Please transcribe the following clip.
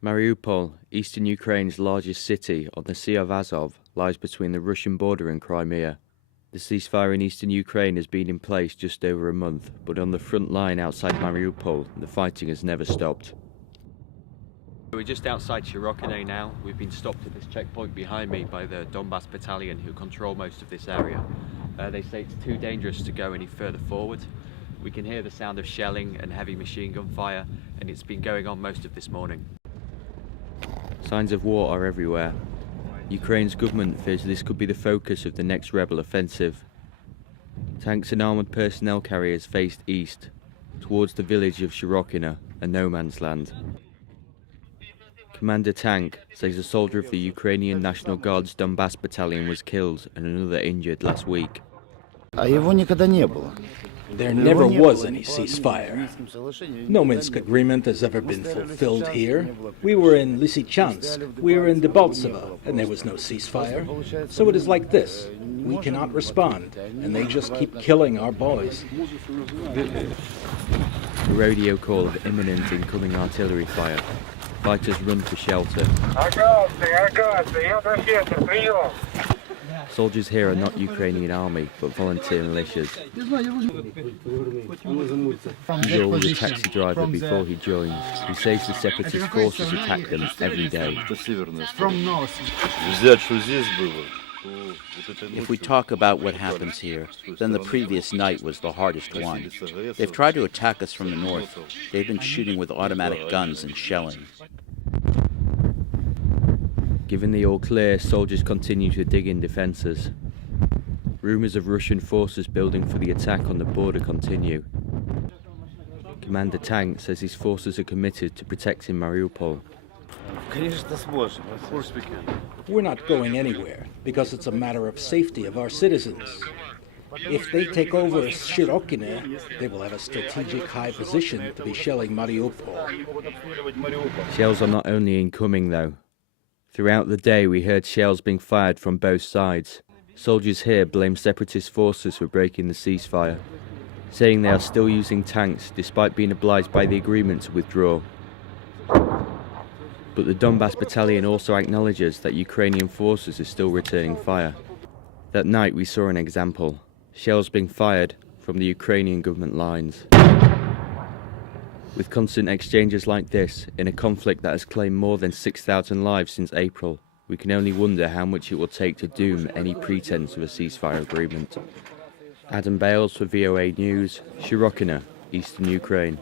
Mariupol, eastern Ukraine's largest city on the Sea of Azov, lies between the Russian border and Crimea. The ceasefire in eastern Ukraine has been in place just over a month, but on the front line outside Mariupol, the fighting has never stopped. We're just outside Shirokine now. We've been stopped at this checkpoint behind me by the Donbass battalion who control most of this area. They say it's too dangerous to go any further forward. We can hear the sound of shelling and heavy machine gun fire, and it's been going on most of this morning. Signs of war are everywhere. Ukraine's government fears this could be the focus of the next rebel offensive. Tanks and armoured personnel carriers faced east, towards the village of Shirokine, a no man's land. Commander Tank says a soldier of the Ukrainian National Guard's Donbass battalion was killed and another injured last week. There never was any ceasefire. No Minsk agreement has ever been fulfilled here. We were in Lysychansk, we were in Debaltseve, and there was no ceasefire. So it is like this. We cannot respond, and they just keep killing our boys. A radio call of imminent incoming artillery fire. Fighters run for shelter. Soldiers here are not Ukrainian army, but volunteer militias. He's always a taxi driver before he joins. He says the separatist forces attack them every day. If we talk about what happens here, then the previous night was the hardest one. They've tried to attack us from the north. They've been shooting with automatic guns and shelling. Given the all clear, soldiers continue to dig in defences. Rumours of Russian forces building for the attack on the border continue. Commander Tank says his forces are committed to protecting Mariupol. Of course we can. We're not going anywhere, because it's a matter of safety of our citizens. If they take over Shirokine, they will have a strategic high position to be shelling Mariupol. Shells are not only incoming though. Throughout the day we heard shells being fired from both sides. Soldiers here blame separatist forces for breaking the ceasefire, saying they are still using tanks despite being obliged by the agreement to withdraw. But the Donbass battalion also acknowledges that Ukrainian forces are still returning fire. That night we saw an example, shells being fired from the Ukrainian government lines. With constant exchanges like this, in a conflict that has claimed more than 6,000 lives since April, we can only wonder how much it will take to doom any pretense of a ceasefire agreement. Adam Bales for VOA News, Shirokine, Eastern Ukraine.